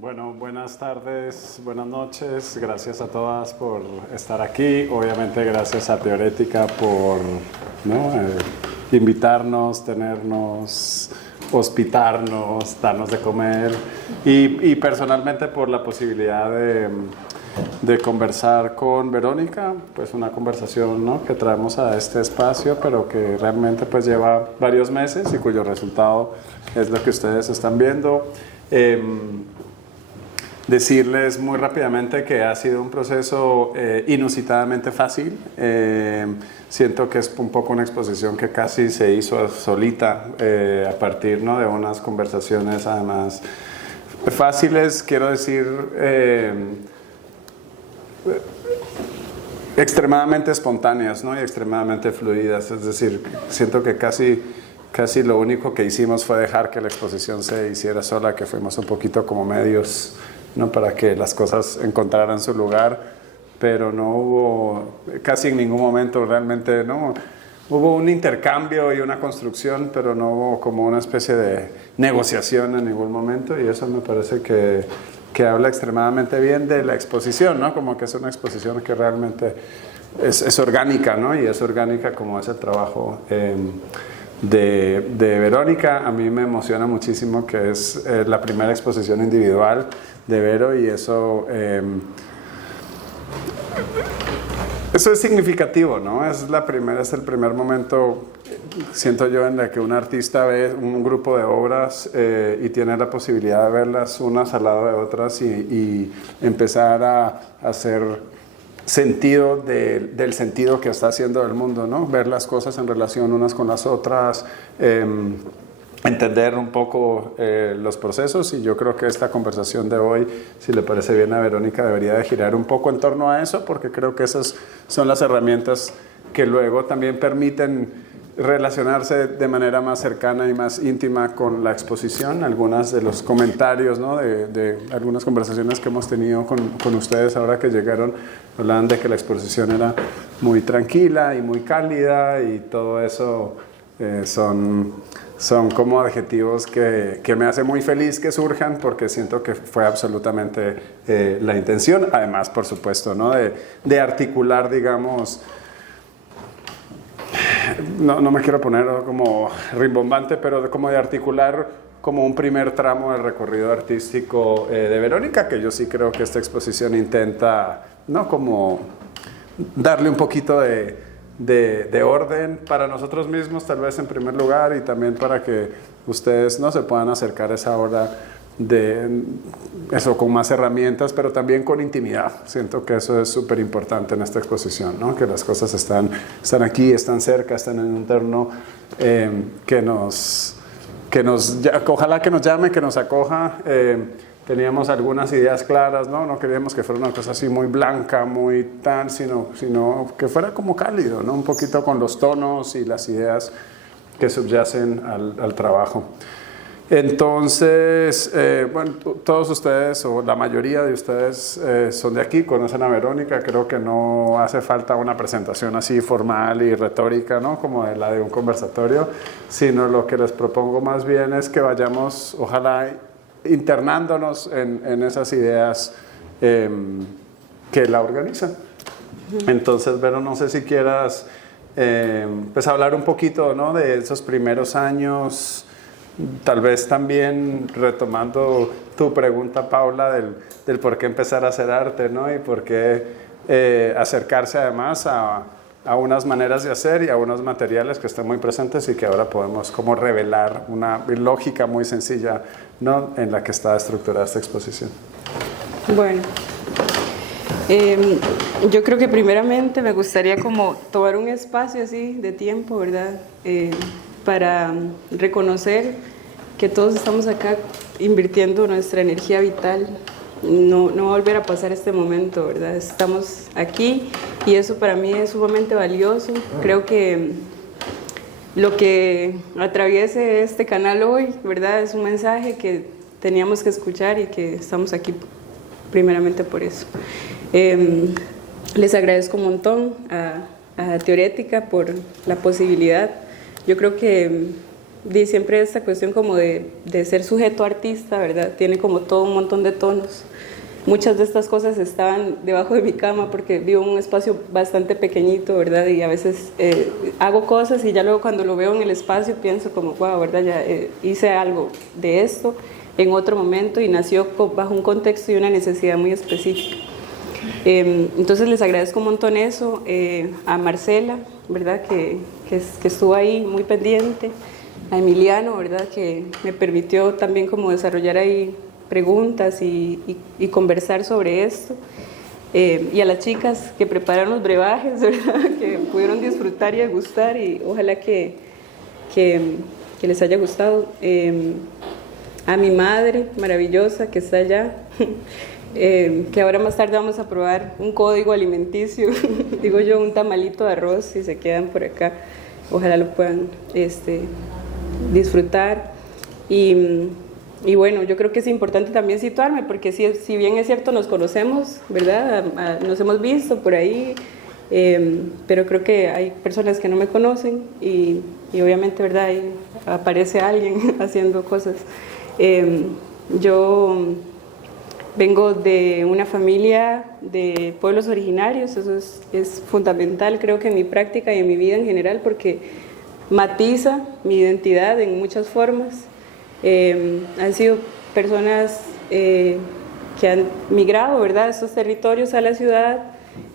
Bueno, buenas tardes, buenas noches. Gracias a todas por estar aquí. Obviamente gracias a Teorética por invitarnos, tenernos, hospitarnos, darnos de comer y personalmente por la posibilidad de conversar con Verónica, pues una conversación, ¿no?, que traemos a este espacio, pero que realmente pues lleva varios meses y cuyo resultado es lo que ustedes están viendo. Decirles muy rápidamente que ha sido un proceso inusitadamente fácil. Siento que es un poco una exposición que casi se hizo solita a partir, ¿no?, de unas conversaciones además fáciles, quiero decir, extremadamente espontáneas, ¿no?, y extremadamente fluidas. Es decir, siento que casi lo único que hicimos fue dejar que la exposición se hiciera sola, que fuimos un poquito como medios, ¿no?, para que las cosas encontraran su lugar, pero no hubo casi en ningún momento realmente, ¿no? Hubo un intercambio y una construcción, pero no hubo como una especie de negociación en ningún momento, y eso me parece que habla extremadamente bien de la exposición, ¿no? Como que es una exposición que realmente es orgánica, ¿no? Y es orgánica como es el trabajo de Verónica. A mí me emociona muchísimo que es la primera exposición individual de Vero, y eso es significativo, ¿no? Es el primer momento, siento yo, en el que un artista ve un grupo de obras y tiene la posibilidad de verlas unas al lado de otras y empezar a hacer sentido del sentido que está haciendo el mundo, ¿no? Ver las cosas en relación unas con las otras, entender un poco los procesos, y yo creo que esta conversación de hoy, si le parece bien a Verónica, debería de girar un poco en torno a eso, porque creo que esas son las herramientas que luego también permiten relacionarse de manera más cercana y más íntima con la exposición. Algunos de los comentarios, ¿no?, de algunas conversaciones que hemos tenido con ustedes ahora que llegaron, hablaban de que la exposición era muy tranquila y muy cálida, y todo eso son como adjetivos que me hace muy feliz que surjan, porque siento que fue absolutamente la intención. Además, por supuesto, ¿no?, de articular, digamos, no me quiero poner como rimbombante, pero como de articular como un primer tramo del recorrido artístico de Verónica, que yo sí creo que esta exposición intenta, ¿no?, como darle un poquito de orden para nosotros mismos, tal vez en primer lugar, y también para que ustedes, ¿no?, se puedan acercar a esa obra de eso con más herramientas, pero también con intimidad. Siento que eso es súper importante en esta exposición, ¿no?, que las cosas están aquí, están cerca, están en un entorno ojalá que nos llame, que nos acoja. Teníamos algunas ideas claras, ¿no? No queríamos que fuera una cosa así muy blanca, muy tan, sino que fuera como cálido, ¿no? Un poquito con los tonos y las ideas que subyacen al trabajo. Entonces, bueno, todos ustedes, o la mayoría de ustedes, son de aquí, conocen a Verónica. Creo que no hace falta una presentación así formal y retórica, ¿no?, como la de un conversatorio, sino lo que les propongo más bien es que vayamos, ojalá, internándonos en esas ideas que la organizan. Entonces, Vero, no sé si quieras pues hablar un poquito, ¿no?, de esos primeros años, tal vez también retomando tu pregunta, Paula, del por qué empezar a hacer arte, ¿no?, y por qué acercarse además a unas maneras de hacer y a unos materiales que están muy presentes y que ahora podemos como revelar una lógica muy sencilla, ¿no?, en la que está estructurada esta exposición. Bueno, yo creo que primeramente me gustaría como tomar un espacio así de tiempo, ¿verdad?, para reconocer que todos estamos acá invirtiendo nuestra energía vital. No va a volver a pasar este momento, ¿verdad? Estamos aquí y eso para mí es sumamente valioso. Creo que lo que atraviese este canal hoy, ¿verdad?, es un mensaje que teníamos que escuchar y que estamos aquí primeramente por eso. Les agradezco un montón a Teorética por la posibilidad. Yo creo que siempre esta cuestión como de ser sujeto artista, ¿verdad? Tiene como todo un montón de tonos. Muchas de estas cosas estaban debajo de mi cama porque vivo en un espacio bastante pequeñito, ¿verdad? Y a veces hago cosas y ya luego cuando lo veo en el espacio pienso como, wow, ¿verdad? Ya hice algo de esto en otro momento y nació bajo un contexto y una necesidad muy específica. Entonces les agradezco un montón eso, a Marcela, ¿verdad? Que estuvo ahí muy pendiente, a Emiliano, ¿verdad? Que me permitió también como desarrollar ahí preguntas y conversar sobre esto, y a las chicas que prepararon los brebajes, ¿verdad? Que pudieron disfrutar y degustar, y ojalá que les haya gustado. A mi madre maravillosa que está allá, que ahora más tarde vamos a probar un código alimenticio, digo yo, un tamalito de arroz, si se quedan por acá, ojalá lo puedan disfrutar. Y bueno, yo creo que es importante también situarme, porque si bien es cierto, nos conocemos, ¿verdad? Nos hemos visto por ahí, pero creo que hay personas que no me conocen y obviamente, ¿verdad? Ahí aparece alguien haciendo cosas. Yo vengo de una familia de pueblos originarios, eso es fundamental, creo que en mi práctica y en mi vida en general, porque matiza mi identidad en muchas formas. Han sido personas que han migrado, ¿verdad?, de estos territorios a la ciudad,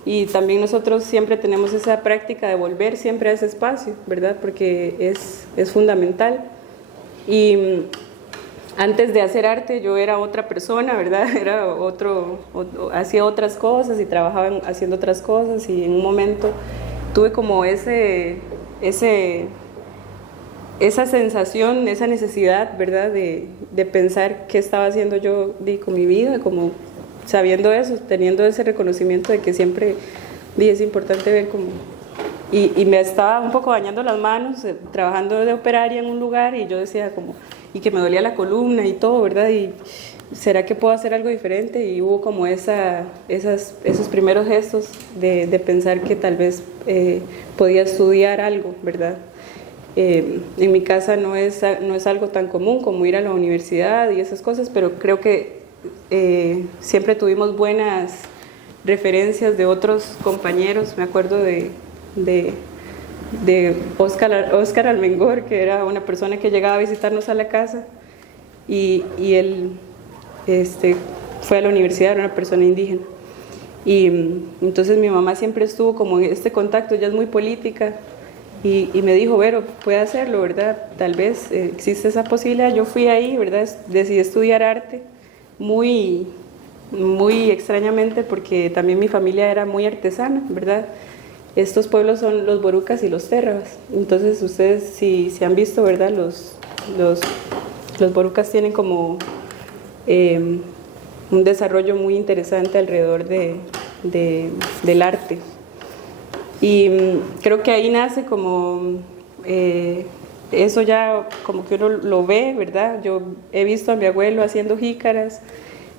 y también nosotros siempre tenemos esa práctica de volver siempre a ese espacio, ¿verdad?, porque es fundamental. Y antes de hacer arte yo era otra persona, ¿verdad?, hacía otras cosas y trabajaba haciendo otras cosas, y en un momento tuve como esa sensación, esa necesidad, ¿verdad?, de pensar qué estaba haciendo yo con mi vida, como sabiendo eso, teniendo ese reconocimiento de que siempre es importante ver cómo. Y me estaba un poco bañando las manos, trabajando de operaria en un lugar, y yo decía como, y que me dolía la columna y todo, ¿verdad? Y ¿será que puedo hacer algo diferente? Y hubo como esos primeros gestos de pensar que tal vez podía estudiar algo, ¿verdad? En mi casa no es algo tan común como ir a la universidad y esas cosas, pero creo que siempre tuvimos buenas referencias de otros compañeros. Me acuerdo de Oscar Almengor, que era una persona que llegaba a visitarnos a la casa, y él fue a la universidad, era una persona indígena. Y entonces mi mamá siempre estuvo como en este contacto, ella es muy política, y me dijo, Vero, puede hacerlo, ¿verdad? Tal vez existe esa posibilidad. Yo fui ahí, ¿verdad? Decidí estudiar arte muy, muy extrañamente, porque también mi familia era muy artesana, ¿verdad? Estos pueblos son los borucas y los térrabas. Entonces ustedes si han visto, ¿verdad? Los borucas tienen como un desarrollo muy interesante alrededor del arte. Y creo que ahí nace como eso, ya como que uno lo ve, ¿verdad? Yo he visto a mi abuelo haciendo jícaras.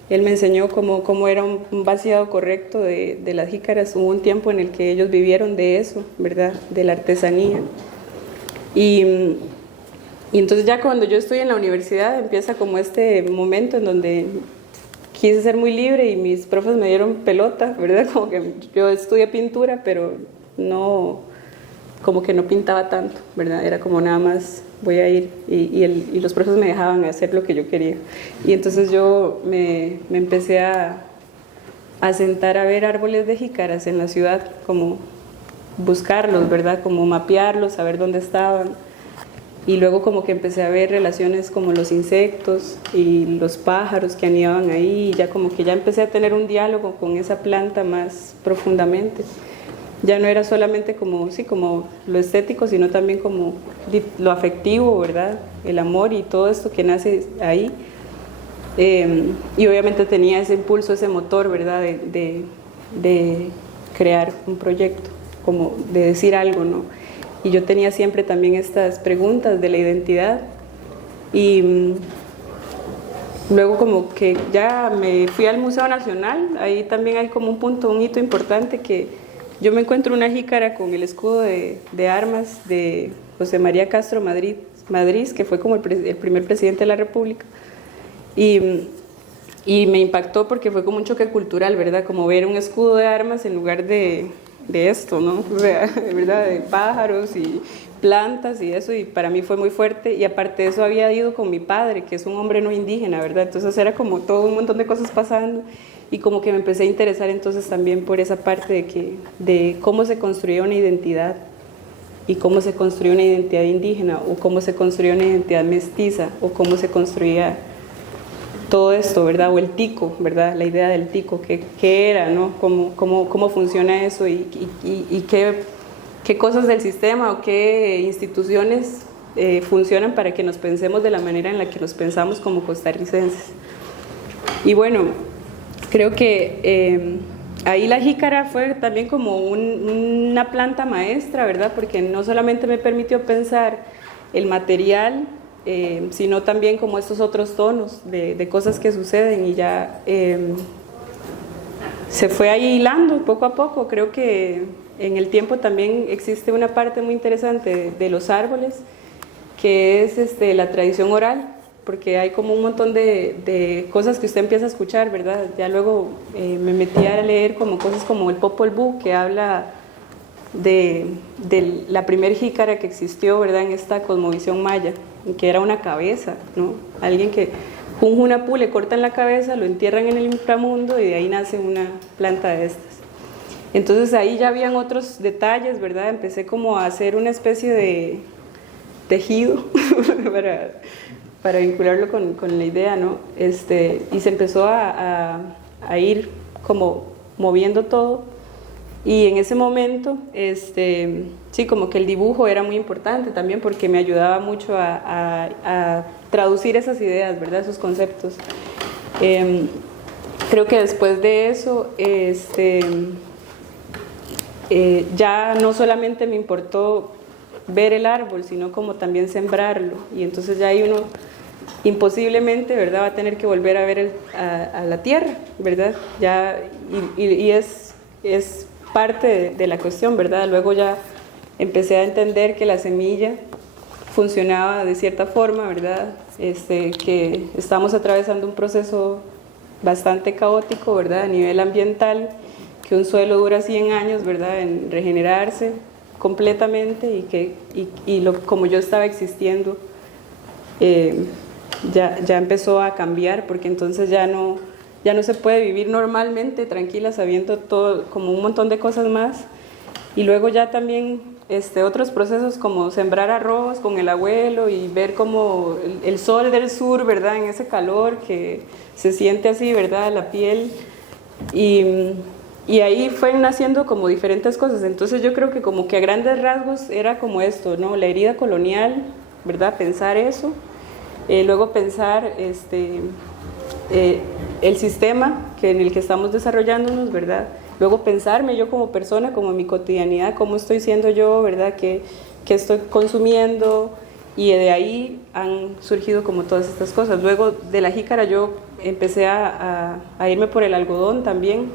Él me enseñó cómo era un vaciado correcto de las jícaras. Hubo un tiempo en el que ellos vivieron de eso, ¿verdad? De la artesanía. Y entonces ya cuando yo estoy en la universidad empieza como este momento en donde quise ser muy libre y mis profes me dieron pelota, ¿verdad? Como que yo estudié pintura, pero como que no pintaba tanto, ¿verdad? Era como nada más voy a ir, y los profes me dejaban hacer lo que yo quería. Y entonces yo me empecé a sentar a ver árboles de jícaras en la ciudad, como buscarlos, ¿verdad? Como mapearlos, saber dónde estaban. Y luego como que empecé a ver relaciones como los insectos y los pájaros que anidaban ahí, y ya como que ya empecé a tener un diálogo con esa planta más profundamente. Ya no era solamente como lo estético, sino también como lo afectivo, ¿verdad? El amor y todo esto que nace ahí. Y obviamente tenía ese impulso, ese motor, ¿verdad? De crear un proyecto, como de decir algo, ¿no? Y yo tenía siempre también estas preguntas de la identidad. Y luego como que ya me fui al Museo Nacional, ahí también hay como un hito importante, que yo me encuentro una jícara con el escudo de armas de José María Castro Madrid, que fue como el primer presidente de la República. Y me impactó porque fue como un choque cultural, ¿verdad? Como ver un escudo de armas en lugar de esto, ¿no? O sea, ¿verdad? De pájaros y plantas y eso, y para mí fue muy fuerte. Y aparte de eso había ido con mi padre, que es un hombre no indígena, ¿verdad? Entonces era como todo un montón de cosas pasando, y como que me empecé a interesar entonces también por esa parte de cómo se construía una identidad, y cómo se construía una identidad indígena, o cómo se construía una identidad mestiza, o cómo se construía todo esto, ¿verdad? O el tico, ¿verdad? La idea del tico, ¿qué era, no? ¿Cómo funciona eso? Y qué cosas del sistema o qué instituciones funcionan para que nos pensemos de la manera en la que nos pensamos como costarricenses. Y bueno, creo que ahí la jícara fue también como una planta maestra, ¿verdad? Porque no solamente me permitió pensar el material, sino también como estos otros tonos de cosas que suceden, y ya se fue ahí hilando poco a poco. Creo que en el tiempo también existe una parte muy interesante de los árboles, que es la tradición oral, porque hay como un montón de cosas que usted empieza a escuchar, ¿verdad? Ya luego me metí a leer como cosas como el Popol Vuh, que habla de la primer jícara que existió, ¿verdad? En esta cosmovisión maya, que era una cabeza, ¿no? Alguien que Junjunapú le cortan la cabeza, lo entierran en el inframundo, y de ahí nace una planta de estas. Entonces ahí ya habían otros detalles, ¿verdad? Empecé como a hacer una especie de tejido para vincularlo con la idea, ¿no? Y se empezó a ir como moviendo todo, y en ese momento, sí, como que el dibujo era muy importante también, porque me ayudaba mucho a traducir esas ideas, ¿verdad? Esos conceptos. Creo que después de eso, ya no solamente me importó ver el árbol, sino como también sembrarlo, y entonces ya ahí uno imposiblemente, ¿verdad?, va a tener que volver a ver a la tierra, ¿verdad? Ya, y es parte de la cuestión, ¿verdad? Luego ya empecé a entender que la semilla funcionaba de cierta forma, ¿verdad? Que estamos atravesando un proceso bastante caótico, ¿verdad?, a nivel ambiental, que un suelo dura 100 años, ¿verdad?, en regenerarse completamente, y como yo estaba existiendo, ya empezó a cambiar, porque entonces ya no se puede vivir normalmente, tranquila, sabiendo todo, como un montón de cosas más. Y luego ya también otros procesos como sembrar arroz con el abuelo, y ver como el sol del sur, ¿verdad?, en ese calor que se siente así, ¿verdad?, la piel. Y ahí fueron naciendo como diferentes cosas. Entonces yo creo que como que a grandes rasgos era como esto, ¿no? La herida colonial, ¿verdad?, pensar eso. Luego pensar el sistema en el que estamos desarrollándonos, ¿verdad? Luego pensarme yo como persona, como en mi cotidianidad, cómo estoy siendo yo, ¿verdad? ¿Qué estoy consumiendo? Y de ahí han surgido como todas estas cosas. Luego de la jícara yo empecé a irme por el algodón también,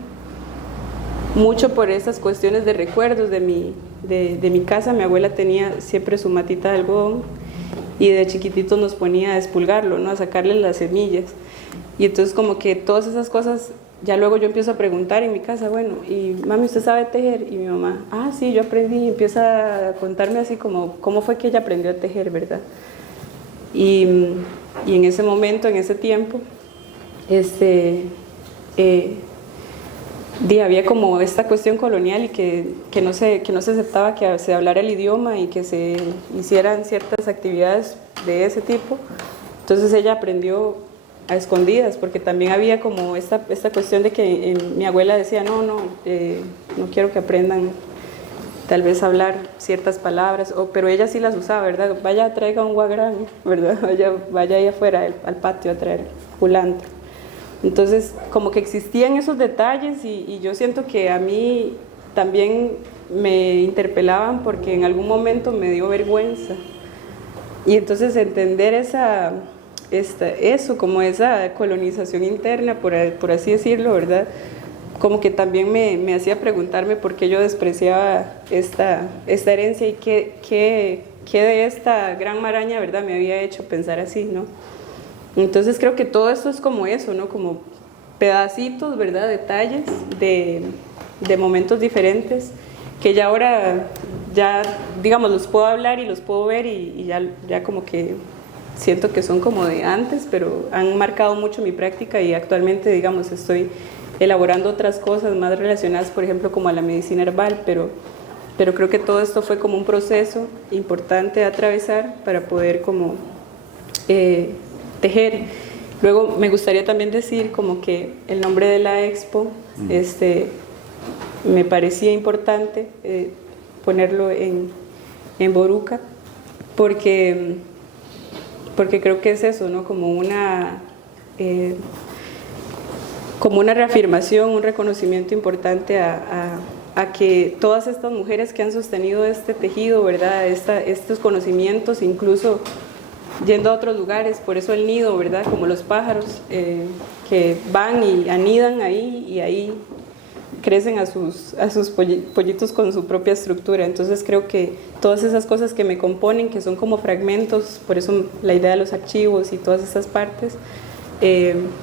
mucho por esas cuestiones de recuerdos de mi casa. Mi abuela tenía siempre su matita de algodón, y de chiquitito nos ponía a expulgarlo, ¿no?, a sacarle las semillas. Y entonces como que todas esas cosas, ya luego yo empiezo a preguntar en mi casa, bueno, y mami, ¿usted sabe tejer? Y mi mamá, sí, yo aprendí, y empieza a contarme así como cómo fue que ella aprendió a tejer, ¿verdad? Y en ese momento, en ese tiempo, había como esta cuestión colonial, y que no se aceptaba que se hablara el idioma y que se hicieran ciertas actividades de ese tipo. Entonces ella aprendió a escondidas, porque también había como esta cuestión de que mi abuela decía, no quiero que aprendan tal vez a hablar ciertas palabras, pero ella sí las usaba, ¿verdad? Vaya, traiga un guagrán, ¿verdad? Vaya ahí afuera al patio a traer culantro. Entonces, como que existían esos detalles, y yo siento que a mí también me interpelaban, porque en algún momento me dio vergüenza. Y entonces entender eso, como esa colonización interna, por así decirlo, ¿verdad? Como que también me hacía preguntarme por qué yo despreciaba esta herencia, y qué qué de esta gran maraña, ¿verdad?, me había hecho pensar así, ¿no? Entonces creo que todo esto es como eso, ¿no? Como pedacitos, ¿verdad?, detalles de momentos diferentes que ya ahora, ya, digamos, los puedo hablar y los puedo ver y ya como que siento que son como de antes, pero han marcado mucho mi práctica y actualmente, digamos, estoy elaborando otras cosas más relacionadas, por ejemplo, como a la medicina herbal, pero creo que todo esto fue como un proceso importante de atravesar para poder como tejer. Luego me gustaría también decir como que el nombre de la expo, me parecía importante ponerlo en Boruca, porque creo que es eso, ¿no? Como una reafirmación, un reconocimiento importante a que todas estas mujeres que han sostenido este tejido, ¿verdad?, estos conocimientos, incluso yendo a otros lugares, por eso el nido, ¿verdad?, como los pájaros que van y anidan ahí y ahí crecen a sus pollitos con su propia estructura. Entonces creo que todas esas cosas que me componen, que son como fragmentos, por eso la idea de los archivos y todas esas partes,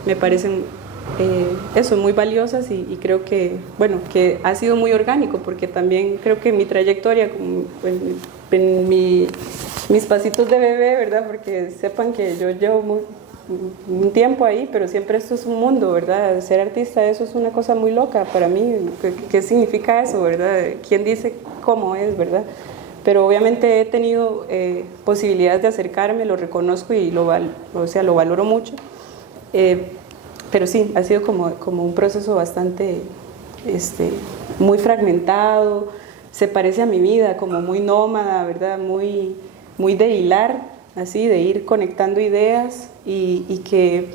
me parecen eso, muy valiosas y creo que, bueno, que ha sido muy orgánico, porque también creo que mi trayectoria, como en mis pasitos de bebé, ¿verdad?, porque sepan que yo llevo un tiempo ahí, pero siempre esto es un mundo, ¿verdad? Ser artista, eso es una cosa muy loca para mí. ¿Qué significa eso, verdad? ¿Quién dice cómo es, verdad? Pero obviamente he tenido posibilidades de acercarme, lo reconozco y lo valoro mucho. Pero sí, ha sido como un proceso bastante, muy fragmentado, se parece a mi vida, como muy nómada, ¿verdad? Muy de hilar, así, de ir conectando ideas y que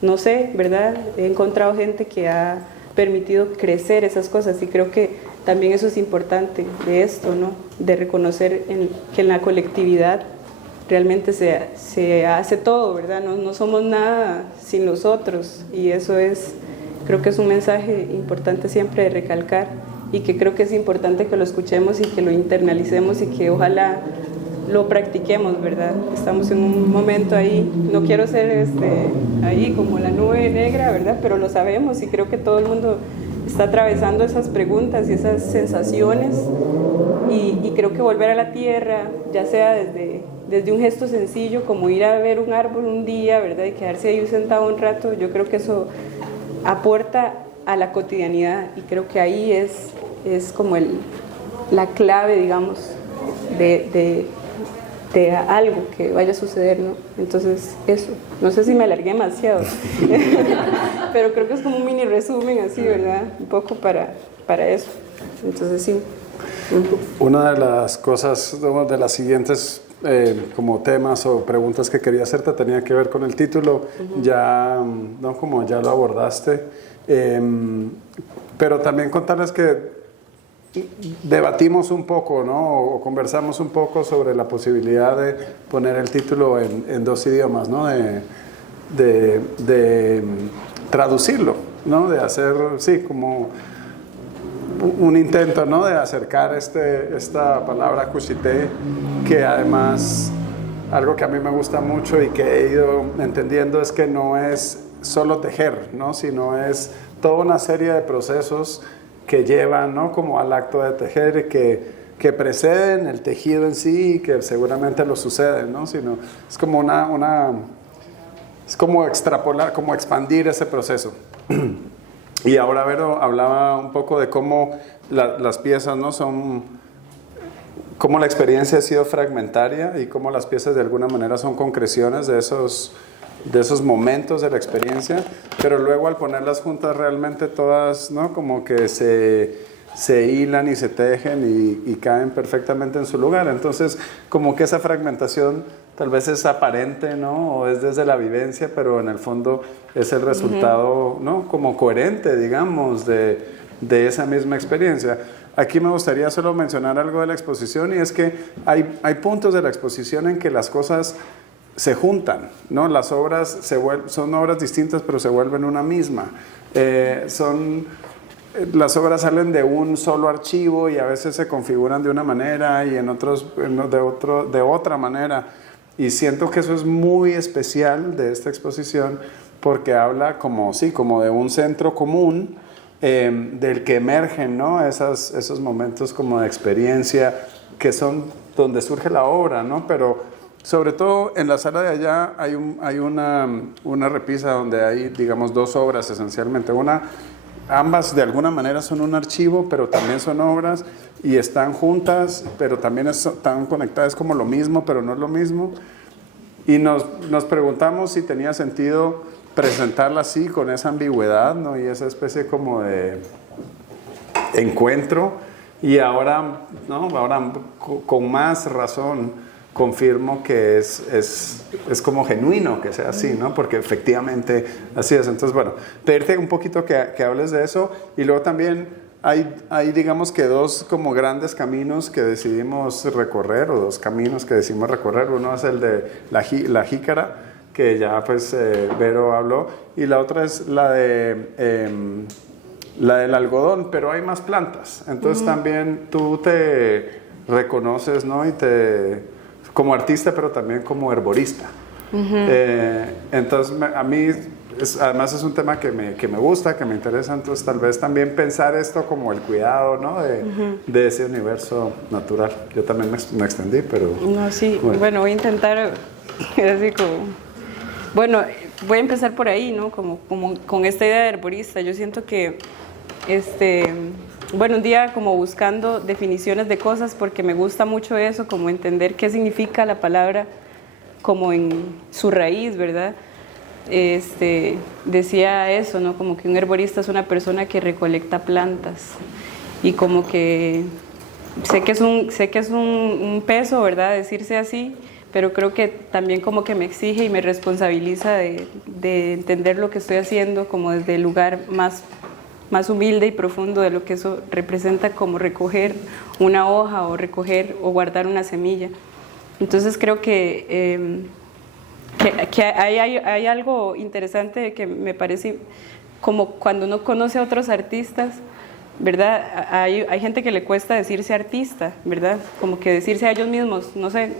no sé, ¿verdad?, he encontrado gente que ha permitido crecer esas cosas y creo que también eso es importante de esto, ¿no?, de reconocer que en la colectividad realmente se hace todo, ¿verdad? No somos nada sin los otros y eso creo que es un mensaje importante siempre de recalcar y que creo que es importante que lo escuchemos y que lo internalicemos y que ojalá lo practiquemos, ¿verdad? Estamos en un momento ahí, no quiero ser ahí como la nube negra, ¿verdad? Pero lo sabemos y creo que todo el mundo está atravesando esas preguntas y esas sensaciones y creo que volver a la tierra, ya sea desde un gesto sencillo como ir a ver un árbol un día, ¿verdad?, y quedarse ahí sentado un rato, yo creo que eso aporta a la cotidianidad y creo que ahí es como la clave, digamos, de algo que vaya a suceder, ¿no? Entonces, eso. No sé si me alargué demasiado, pero creo que es como un mini resumen así, ¿verdad? Un poco para eso. Entonces, sí. Una de las cosas, de las siguientes como temas o preguntas que quería hacerte tenía que ver con el título. Ya, ¿no?, como ya lo abordaste, pero también contarles que debatimos un poco, ¿no?, o conversamos un poco sobre la posibilidad de poner el título en dos idiomas, ¿no?, de traducirlo, ¿no?, de hacer, sí, como un intento, ¿no?, de acercar esta palabra Cushité, que además algo que a mí me gusta mucho y que he ido entendiendo es que no es solo tejer, ¿no?, sino es toda una serie de procesos que llevan, ¿no?, como al acto de tejer y que preceden el tejido en sí y que seguramente lo suceden, ¿no?, sino es como es como extrapolar, como expandir ese proceso. Y ahora Vero hablaba un poco de cómo las piezas, ¿no?, cómo la experiencia ha sido fragmentaria y cómo las piezas de alguna manera son concreciones de esos momentos de la experiencia, pero luego al ponerlas juntas realmente todas, ¿no?, como que se hilan y se tejen y caen perfectamente en su lugar. Entonces, como que esa fragmentación tal vez es aparente, ¿no?, o es desde la vivencia, pero en el fondo es el resultado, ¿no?, como coherente, digamos, de esa misma experiencia. Aquí me gustaría solo mencionar algo de la exposición, y es que hay puntos de la exposición en que las cosas se juntan, ¿no? Las obras son obras distintas, pero se vuelven una misma. las obras salen de un solo archivo y a veces se configuran de una manera y en otros de otra manera. Y siento que eso es muy especial de esta exposición porque habla como de un centro común del que emergen, ¿no? Esos momentos como de experiencia que son donde surge la obra, ¿no? Pero sobre todo en la sala de allá hay una repisa donde hay, digamos, dos obras esencialmente. Ambas de alguna manera son un archivo, pero también son obras y están juntas, pero también están conectadas como lo mismo, pero no es lo mismo. Y nos preguntamos si tenía sentido presentarla así, con esa ambigüedad, ¿no? Y esa especie como de encuentro. Y ahora, ¿no? Ahora con más razón confirmo que es como genuino que sea así, ¿no? Porque efectivamente así es. Entonces, bueno, pedirte un poquito que hables de eso. Y luego también hay digamos que dos como grandes caminos que decidimos recorrer, o dos caminos que decidimos recorrer. Uno es el de la jícara, que ya pues Vero habló, y la otra es la del algodón, pero hay más plantas. Entonces también tú te reconoces, ¿no? Como artista, pero también como herborista. Entonces a mí además es un tema que me gusta, que me interesa. Entonces tal vez también pensar esto como el cuidado, ¿no? de ese universo natural. Yo también me extendí, pero no, sí, bueno, voy a intentar así como, bueno, voy a empezar por ahí, ¿no? Como con esta idea de herborista. Yo siento que bueno, un día como buscando definiciones de cosas, porque me gusta mucho eso, como entender qué significa la palabra como en su raíz, ¿verdad? Decía eso, ¿no? Como que un herborista es una persona que recolecta plantas, y como que sé que es un peso, ¿verdad? Decirse así, pero creo que también como que me exige y me responsabiliza de entender lo que estoy haciendo como desde el lugar más humilde y profundo de lo que eso representa, como recoger una hoja o recoger o guardar una semilla. Entonces creo que hay algo interesante que me parece como cuando uno conoce a otros artistas, ¿verdad? Hay gente que le cuesta decirse artista, ¿verdad? Como que decirse a ellos mismos, no sé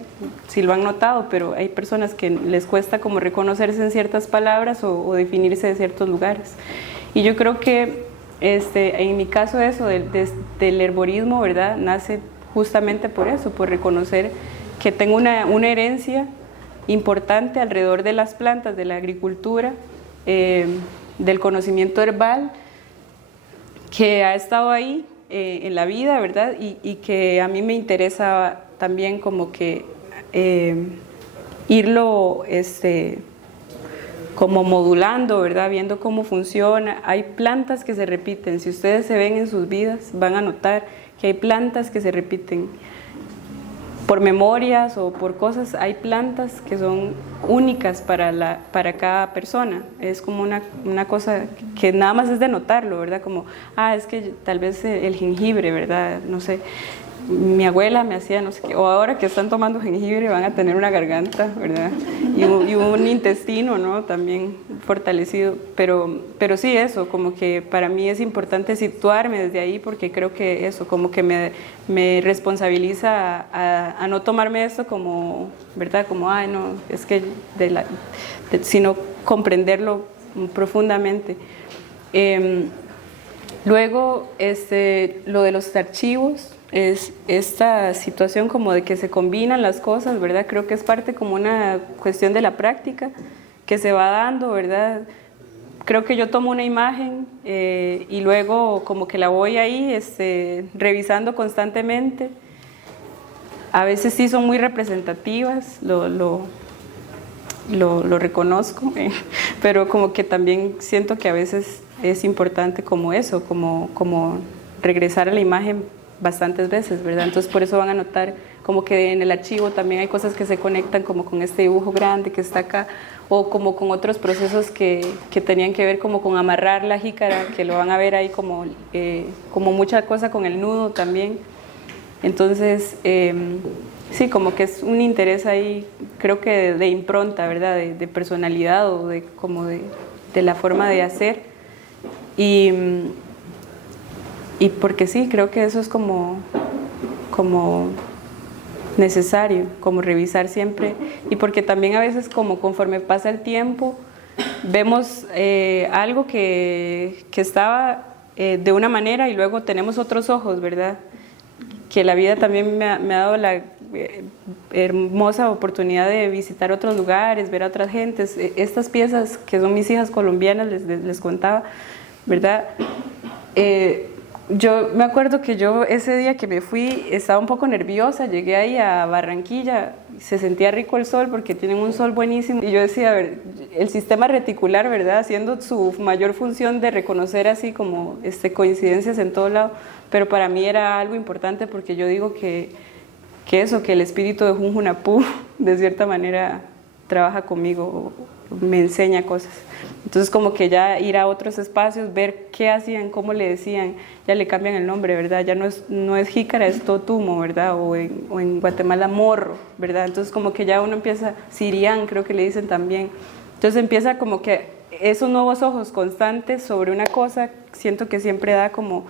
si lo han notado, pero hay personas que les cuesta como reconocerse en ciertas palabras o definirse de ciertos lugares. Y yo creo que en mi caso eso del herborismo, ¿verdad? Nace justamente por eso, por reconocer que tengo una herencia importante alrededor de las plantas, de la agricultura, del conocimiento herbal, que ha estado ahí en la vida, ¿verdad? Y que a mí me interesa también como que irlo como modulando, ¿verdad? Viendo cómo funciona. Hay plantas que se repiten. Si ustedes se ven en sus vidas, van a notar que hay plantas que se repiten por memorias o por cosas. Hay plantas que son únicas para cada persona. Es como una cosa que nada más es de notarlo, ¿verdad? Como, es que tal vez el jengibre, ¿verdad? No sé, mi abuela me hacía no sé qué, o ahora que están tomando jengibre van a tener una garganta, ¿verdad? Y un intestino, ¿no? También fortalecido, pero sí eso, como que para mí es importante situarme desde ahí, porque creo que eso, como que me responsabiliza a no tomarme esto como, ¿verdad? Como, no, es que sino comprenderlo profundamente. Luego, lo de los archivos, es esta situación como de que se combinan las cosas, ¿verdad? Creo que es parte como una cuestión de la práctica que se va dando, ¿verdad? Creo que yo tomo una imagen y luego como que la voy ahí revisando constantemente. A veces sí son muy representativas, lo reconozco, pero como que también siento que a veces es importante como eso, como regresar a la imagen bastantes veces, ¿verdad? Entonces por eso van a notar como que en el archivo también hay cosas que se conectan como con este dibujo grande que está acá, o como con otros procesos que tenían que ver como con amarrar la jícara, que lo van a ver ahí como mucha cosa con el nudo también. Entonces sí, como que es un interés ahí, creo que de impronta, ¿verdad? De personalidad o de la forma de hacer. y porque sí, creo que eso es como necesario, como revisar siempre, y porque también a veces como conforme pasa el tiempo, vemos algo que estaba de una manera y luego tenemos otros ojos, ¿verdad? Que la vida también me ha dado la hermosa oportunidad de visitar otros lugares, ver a otras gentes. Estas piezas que son mis hijas colombianas, les contaba, ¿verdad? Yo me acuerdo que yo ese día que me fui estaba un poco nerviosa, llegué ahí a Barranquilla, se sentía rico el sol porque tienen un sol buenísimo y yo decía, a ver, el sistema reticular, ¿verdad? Haciendo su mayor función de reconocer así como coincidencias en todo lado, pero para mí era algo importante porque yo digo que el espíritu de Junjunapú de cierta manera trabaja conmigo, me enseña cosas. Entonces como que ya ir a otros espacios, ver qué hacían, cómo le decían, ya le cambian el nombre, ¿verdad? Ya no es jícara, es totumo, ¿verdad? O en Guatemala morro, ¿verdad? Entonces como que ya uno empieza, sirián creo que le dicen también. Entonces empieza como que esos nuevos ojos constantes sobre una cosa, siento que siempre da como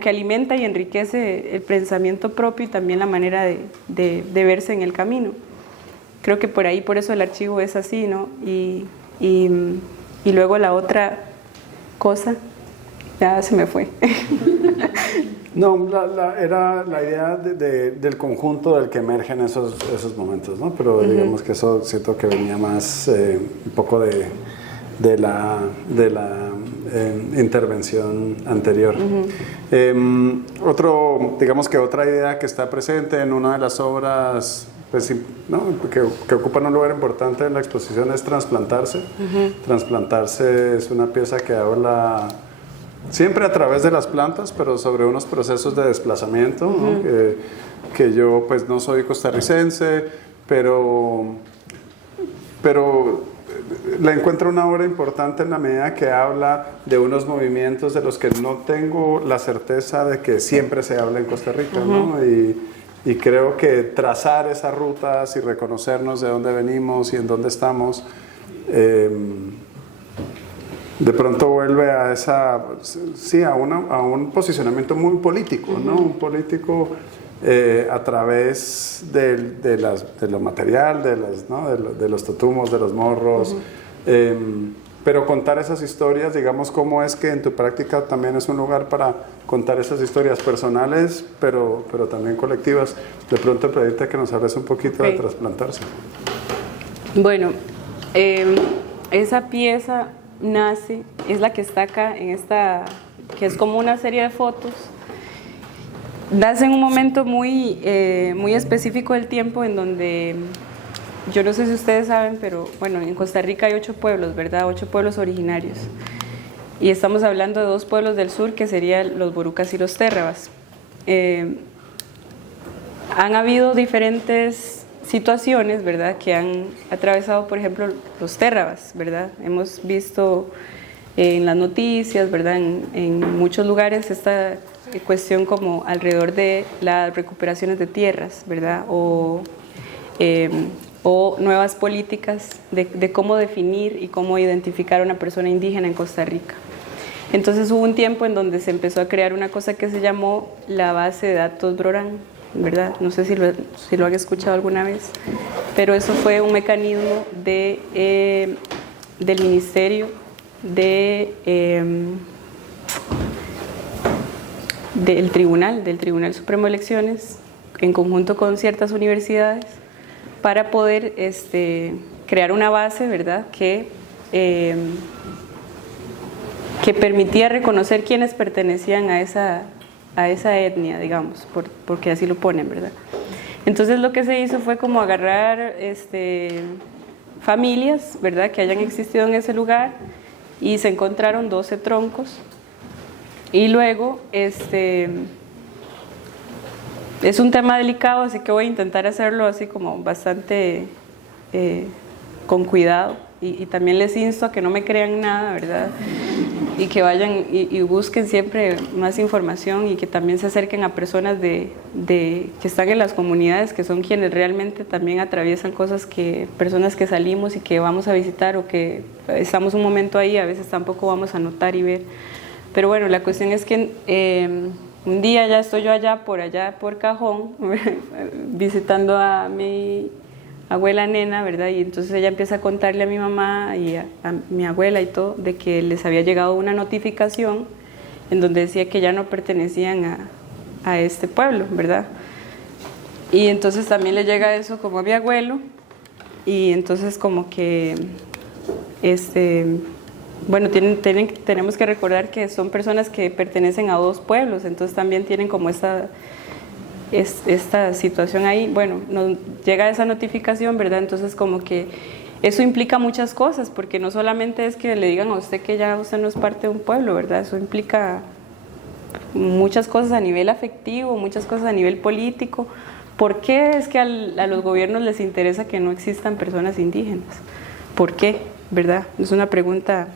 que alimenta y enriquece el pensamiento propio y también la manera de verse en el camino. Creo que por eso el archivo es así, ¿no? Y luego la otra cosa, ya se me fue. No, era la idea del conjunto del que emergen esos momentos, ¿no? Pero digamos que eso siento que venía más un poco de la intervención anterior. Digamos que otra idea que está presente en una de las obras, pues, ¿no? que ocupan un lugar importante en la exposición es Transplantarse. Transplantarse es una pieza que habla siempre a través de las plantas, pero sobre unos procesos de desplazamiento, ¿no? que yo pues no soy costarricense, pero la encuentro una obra importante en la medida que habla de unos movimientos de los que no tengo la certeza de que siempre se habla en Costa Rica, ¿no? Y creo que trazar esas rutas y reconocernos de dónde venimos y en dónde estamos, de pronto vuelve a un posicionamiento muy político, ¿no? Un político a través de lo material, de los totumos, de los morros, pero contar esas historias, digamos, cómo es que en tu práctica también es un lugar para contar esas historias personales, pero también colectivas. De pronto pedirte que nos hables un poquito de Transplantarse. Bueno, esa pieza nace, es la que está acá, en esta, que es como una serie de fotos. Nace en un momento muy específico del tiempo en donde, yo no sé si ustedes saben, pero bueno, en Costa Rica hay 8 pueblos, ¿verdad? 8 pueblos originarios. Y estamos hablando de 2 pueblos del sur, que serían los Borucas y los Térrabas. Han habido diferentes situaciones, ¿verdad?, que han atravesado, por ejemplo, los Térrabas, ¿verdad? Hemos visto en las noticias, ¿verdad?, en muchos lugares esta cuestión como alrededor de las recuperaciones de tierras, ¿verdad?, o nuevas políticas de cómo definir y cómo identificar a una persona indígena en Costa Rica. Entonces hubo un tiempo en donde se empezó a crear una cosa que se llamó la base de datos Brorán, ¿verdad? No sé si lo han escuchado alguna vez, pero eso fue un mecanismo del Ministerio del Tribunal Supremo de Elecciones, en conjunto con ciertas universidades, para poder crear una base, ¿verdad?, que permitía reconocer quiénes pertenecían a esa etnia, digamos, porque así lo ponen, ¿verdad? Entonces lo que se hizo fue como agarrar familias, ¿verdad?, que hayan existido en ese lugar, y se encontraron 12 troncos, y luego es un tema delicado, así que voy a intentar hacerlo así como bastante con cuidado, y también les insto a que no me crean nada, ¿verdad?, y que vayan y busquen siempre más información, y que también se acerquen a personas que están en las comunidades, que son quienes realmente también atraviesan cosas que personas que salimos y que vamos a visitar o que estamos un momento ahí, a veces tampoco vamos a notar y ver. Pero bueno, la cuestión es que un día ya estoy yo allá por Cajón, visitando a mi abuela nena, ¿verdad? Y entonces ella empieza a contarle a mi mamá y a mi abuela y todo, de que les había llegado una notificación en donde decía que ya no pertenecían a este pueblo, ¿verdad? Y entonces también le llega eso como a mi abuelo, y entonces como que, bueno, tenemos que recordar que son personas que pertenecen a dos pueblos, entonces también tienen como esta situación ahí. Bueno, nos llega esa notificación, ¿verdad? Entonces como que eso implica muchas cosas, porque no solamente es que le digan a usted que ya usted no es parte de un pueblo, ¿verdad? Eso implica muchas cosas a nivel afectivo, muchas cosas a nivel político. ¿Por qué es que a los gobiernos les interesa que no existan personas indígenas? ¿Por qué? ¿Verdad? Es una pregunta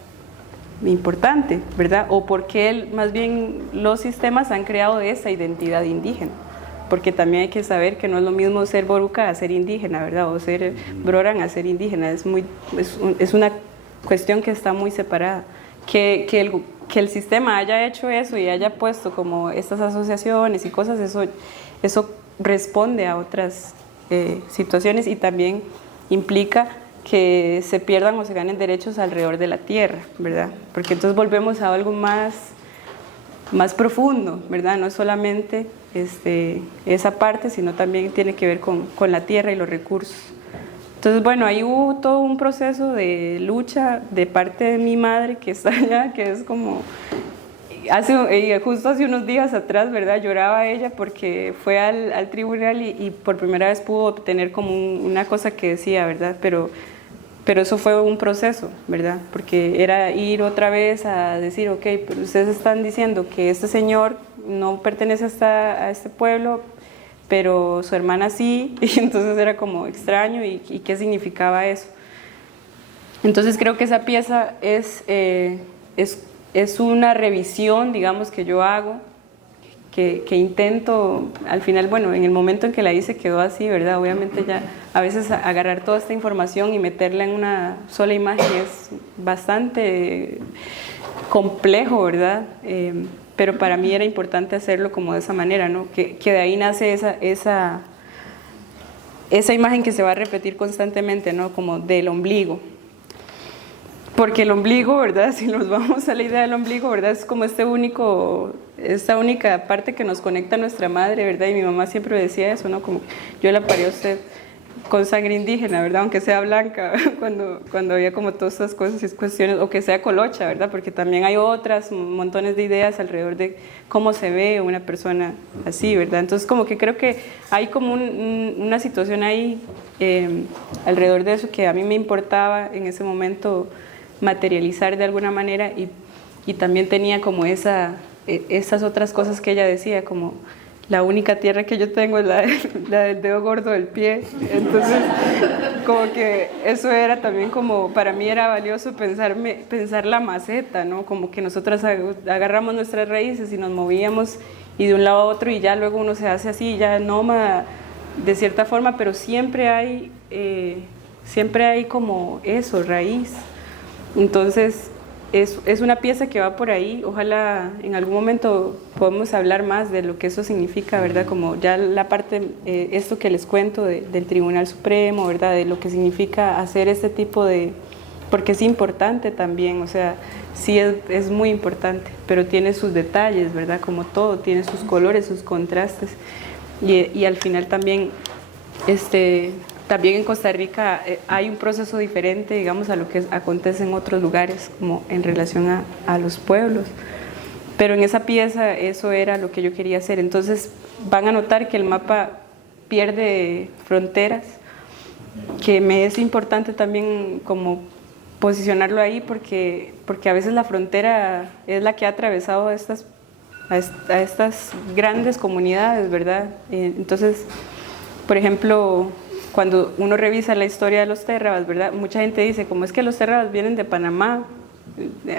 importante, ¿verdad? O por qué más bien los sistemas han creado esa identidad indígena. Porque también hay que saber que no es lo mismo ser boruca a ser indígena, ¿verdad? O ser broran a ser indígena. Es una cuestión que está muy separada. Que el sistema haya hecho eso y haya puesto como estas asociaciones y cosas, eso responde a otras situaciones, y también implica que se pierdan o se ganen derechos alrededor de la tierra, ¿verdad? Porque entonces volvemos a algo más profundo, ¿verdad? No es solamente esa parte, sino también tiene que ver con la tierra y los recursos. Entonces, bueno, ahí hubo todo un proceso de lucha de parte de mi madre, que está allá, que es como, justo hace unos días atrás, ¿verdad? Lloraba ella porque fue al tribunal y por primera vez pudo obtener como una cosa que decía, ¿verdad? Pero eso fue un proceso, ¿verdad? Porque era ir otra vez a decir, ok, pero ustedes están diciendo que este señor no pertenece a este pueblo, pero su hermana sí, y entonces era como extraño, y qué significaba eso. Entonces creo que esa pieza es una revisión, digamos, que yo hago, que intento, al final, bueno, en el momento en que la hice quedó así, ¿verdad? Obviamente ya a veces agarrar toda esta información y meterla en una sola imagen es bastante complejo, ¿verdad? Pero para mí era importante hacerlo como de esa manera, ¿no? Que de ahí nace esa imagen que se va a repetir constantemente, ¿no? Como del ombligo. Porque el ombligo, ¿verdad? Si nos vamos a la idea del ombligo, ¿verdad? Es como esta única parte que nos conecta a nuestra madre, ¿verdad? Y mi mamá siempre decía eso, ¿no? Como yo la parí a usted con sangre indígena, ¿verdad? Aunque sea blanca, cuando había como todas estas cosas y cuestiones, o que sea colocha, ¿verdad? Porque también hay otras montones de ideas alrededor de cómo se ve una persona así, ¿verdad? Entonces como que creo que hay como una situación ahí alrededor de eso que a mí me importaba en ese momento materializar de alguna manera, y también tenía como esas otras cosas que ella decía, como la única tierra que yo tengo es la del dedo gordo del pie. Entonces como que eso era también como, para mí era valioso pensar la maceta, ¿no? Como que nosotras agarramos nuestras raíces y nos movíamos y de un lado a otro, y ya luego uno se hace así, ya nómada de cierta forma, pero siempre hay como eso, raíz. Entonces es una pieza que va por ahí. Ojalá en algún momento podamos hablar más de lo que eso significa, ¿verdad? Como ya la parte, esto que les cuento del Tribunal Supremo, ¿verdad? De lo que significa hacer este tipo de... Porque es importante también, o sea, sí es muy importante, pero tiene sus detalles, ¿verdad? Como todo, tiene sus colores, sus contrastes. Y al final también... También en Costa Rica hay un proceso diferente, digamos, a lo que acontece en otros lugares, como en relación a los pueblos. Pero en esa pieza eso era lo que yo quería hacer. Entonces van a notar que el mapa pierde fronteras, que me es importante también como posicionarlo ahí, porque a veces la frontera es la que ha atravesado a estas grandes comunidades, ¿verdad? Entonces, por ejemplo, cuando uno revisa la historia de los térrabas, ¿verdad? Mucha gente dice, como es que los térrabas vienen de Panamá,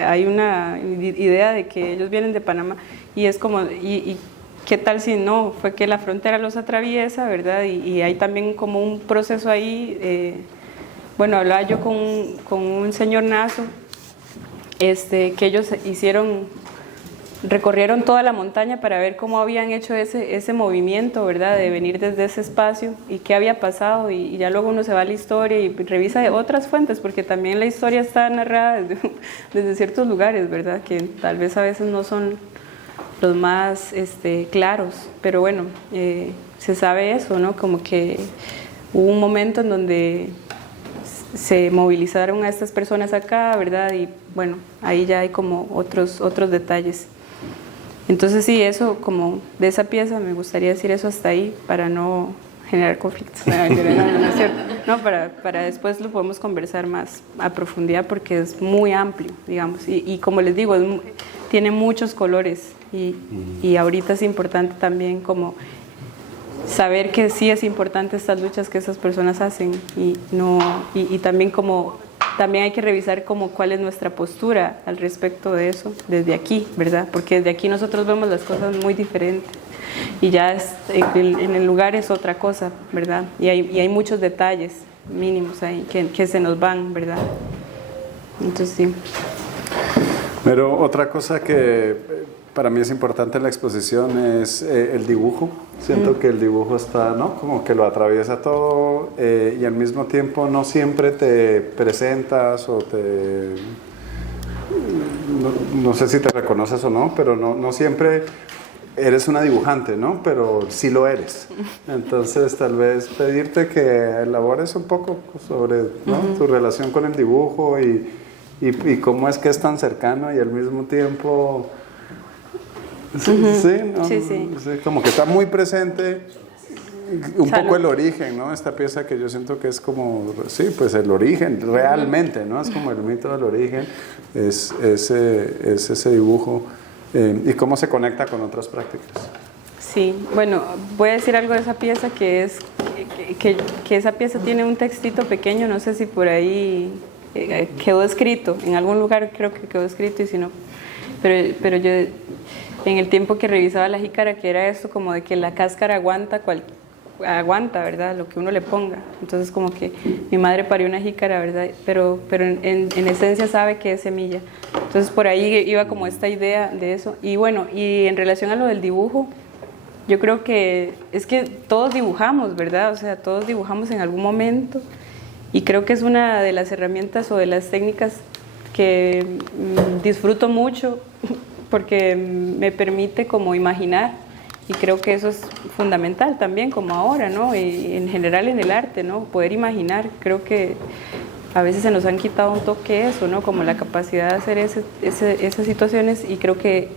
hay una idea de que ellos vienen de Panamá, y es como, ¿y qué tal si no? Fue que la frontera los atraviesa, ¿verdad? Y hay también como un proceso ahí, bueno, hablaba yo con un señor Nazo, que ellos hicieron recorrieron toda la montaña para ver cómo habían hecho ese movimiento, ¿verdad? De venir desde ese espacio y qué había pasado, y ya luego uno se va a la historia y revisa otras fuentes, porque también la historia está narrada desde ciertos lugares, ¿verdad? Que tal vez a veces no son los más claros, pero bueno, se sabe eso, ¿no? Como que hubo un momento en donde se movilizaron a estas personas acá, ¿verdad? Y bueno, ahí ya hay como otros detalles. Entonces sí, eso como de esa pieza me gustaría decir eso hasta ahí para no generar conflictos. No, es cierto. No, para después lo podemos conversar más a profundidad porque es muy amplio, digamos. Y como les digo, tiene muchos colores y ahorita es importante también como saber que sí es importante estas luchas que esas personas hacen y también también hay que revisar como cuál es nuestra postura al respecto de eso desde aquí, ¿verdad? Porque desde aquí nosotros vemos las cosas muy diferentes y ya en el lugar es otra cosa, ¿verdad? Y hay muchos detalles mínimos ahí que se nos van, ¿verdad? Entonces sí. Pero otra cosa que para mí es importante en la exposición es el dibujo. Siento que el dibujo está, ¿no? Como que lo atraviesa todo y al mismo tiempo no siempre te presentas o no sé si te reconoces o no, pero no siempre eres una dibujante, ¿no? Pero sí lo eres. Entonces tal vez pedirte que elabores un poco sobre, ¿no? Tu relación con el dibujo y cómo es que es tan cercano y al mismo tiempo... Sí, ¿no? Sí, como que está muy presente un poco el origen, ¿no? Esta pieza que yo siento que es como, sí, pues el origen, realmente, ¿no? Es como el mito del origen, es ese dibujo y cómo se conecta con otras prácticas. Sí, bueno, voy a decir algo de esa pieza que es que esa pieza tiene un textito pequeño, no sé si por ahí quedó escrito, en algún lugar creo que quedó escrito y si no, pero yo en el tiempo que revisaba la jícara, que era esto como de que la cáscara aguanta, ¿verdad? Lo que uno le ponga. Entonces como que mi madre parió una jícara, ¿verdad? Pero en esencia sabe que es semilla. Entonces por ahí iba como esta idea de eso. Y bueno, y en relación a lo del dibujo, yo creo que es que todos dibujamos, ¿verdad? O sea, todos dibujamos en algún momento y creo que es una de las herramientas o de las técnicas que disfruto mucho porque me permite como imaginar y creo que eso es fundamental también como ahora, ¿no? Y en general en el arte, ¿no? Poder imaginar, creo que a veces se nos han quitado un toque eso, ¿no? Como la capacidad de hacer esas situaciones y creo que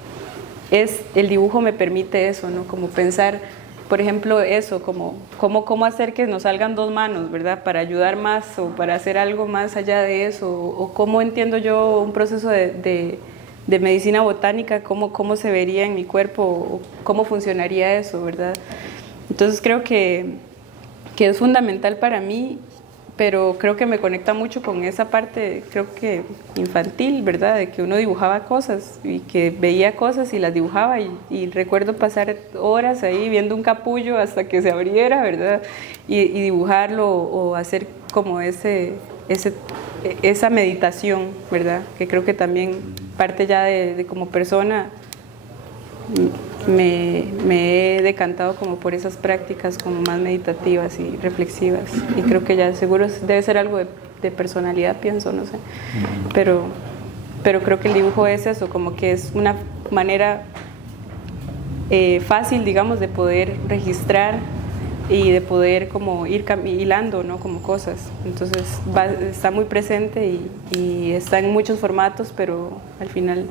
el dibujo me permite eso, ¿no? Como pensar, por ejemplo, eso, como cómo hacer que nos salgan dos manos, ¿verdad? Para ayudar más o para hacer algo más allá de eso, o cómo entiendo yo un proceso de medicina botánica, cómo se vería en mi cuerpo, o cómo funcionaría eso, ¿verdad? Entonces creo que es fundamental para mí, pero creo que me conecta mucho con esa parte, creo que infantil, ¿verdad? De que uno dibujaba cosas y que veía cosas y las dibujaba y recuerdo pasar horas ahí viendo un capullo hasta que se abriera, ¿verdad? Y dibujarlo o hacer como esa meditación, ¿verdad? Que creo que también parte ya de como persona me he decantado como por esas prácticas como más meditativas y reflexivas y creo que ya seguro debe ser algo de personalidad, pienso, no sé, pero creo que el dibujo es eso, como que es una manera fácil, digamos, de poder registrar y de poder como ir hilando, ¿no? Como cosas. Entonces está muy presente y está en muchos formatos, pero al final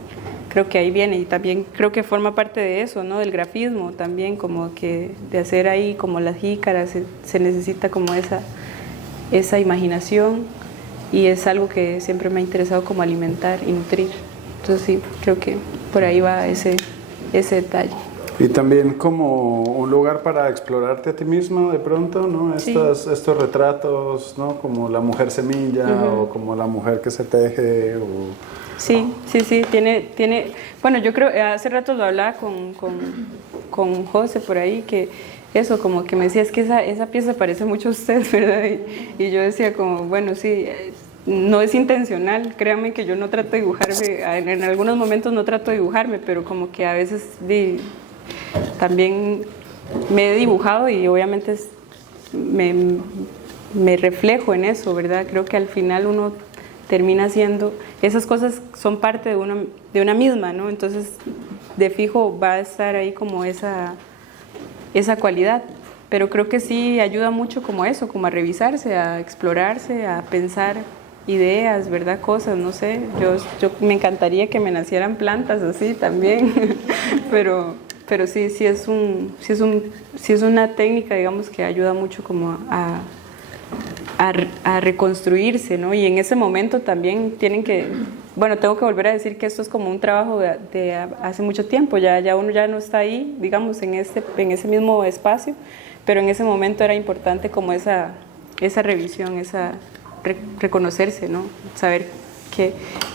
creo que ahí viene y también creo que forma parte de eso, ¿no? Del grafismo también, como que de hacer ahí como las jícaras se necesita como esa imaginación y es algo que siempre me ha interesado como alimentar y nutrir. Entonces sí, creo que por ahí va ese detalle. Y también como un lugar para explorarte a ti mismo de pronto, ¿no? Estos retratos, ¿no? Como la mujer semilla o como la mujer que se teje o... Sí, tiene, bueno, yo creo, hace rato lo hablaba con José por ahí, que eso, como que me decía, es que esa pieza parece mucho a usted, ¿verdad? Y yo decía como, bueno, sí, no es intencional, créanme que yo no trato de dibujarme, en algunos momentos no trato de dibujarme, pero como que a veces también me he dibujado y obviamente me reflejo en eso, ¿verdad? Creo que al final uno termina haciendo, esas cosas son parte de una misma, ¿no? Entonces, de fijo va a estar ahí como esa cualidad. Pero creo que sí ayuda mucho como eso, como a revisarse, a explorarse, a pensar ideas, ¿verdad? Cosas, no sé. Yo me encantaría que me nacieran plantas así también, pero sí es una técnica, digamos, que ayuda mucho como a reconstruirse, ¿no? Y en ese momento también tengo que volver a decir que esto es como un trabajo de hace mucho tiempo, ya uno ya no está ahí, digamos, en ese mismo espacio, pero en ese momento era importante como esa revisión, reconocerse, ¿no? Saber